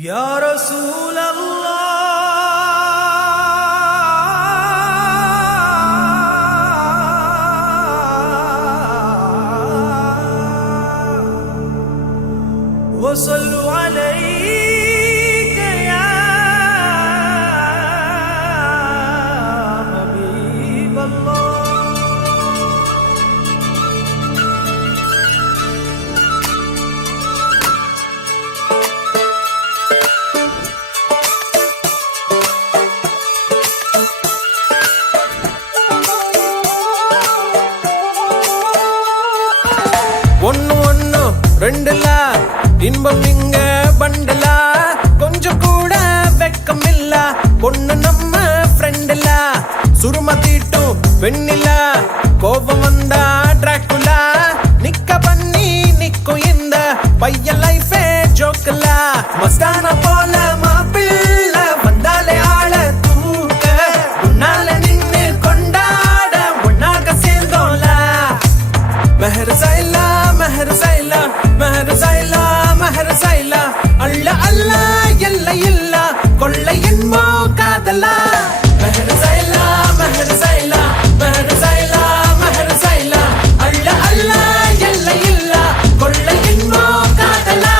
يا رسول الله وصلوا عليك يا حبيب الله. ஒன்னு ஒன்னு ரெண்டுல இன்பம் இங்க பண்டல கொஞ்சம் கூட வெக்கம் இல்ல பொண்ணு நம்ம ஃப்ரெண்ட்ல சுரும தீட்டும் வெண்ணில கோபம் வந்தா டிராக்குலா நிக்க பண்ணி நிக்கும் இந்த பையன் லைஃபே ஜோக்கல மஸ்தான போல மாப்பிள்ள வந்தாலே ஆள தூக்க உன்னால நின்னு கொண்டாட உன்னாக சேர்ந்தோல மெஹர் சைலா மெஹர் சைலா மெஹர் சைலா மெஹர் சைலா அல்ல அல்ல எல்லை இல்ல கொள்ளை என்போ காதலா மெஹர் சைலா மெஹர் சைலா மெஹர் சைலா மெஹர் சைலா அல்ல அல்ல எல்லை இல்ல கொள்ளை என்போ காதலா.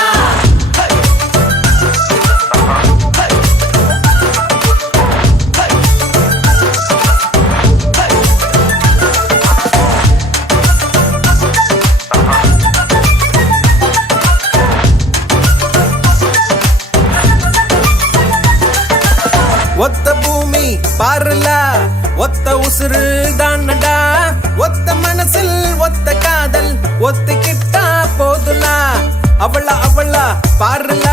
ஒத்த பூமி பாருல ஒத்த உசுறு தானடா ஒத்த மனசில் ஒத்த காதல் ஒத்திக்கிட்டா போதுல அவளா அவளா பாருல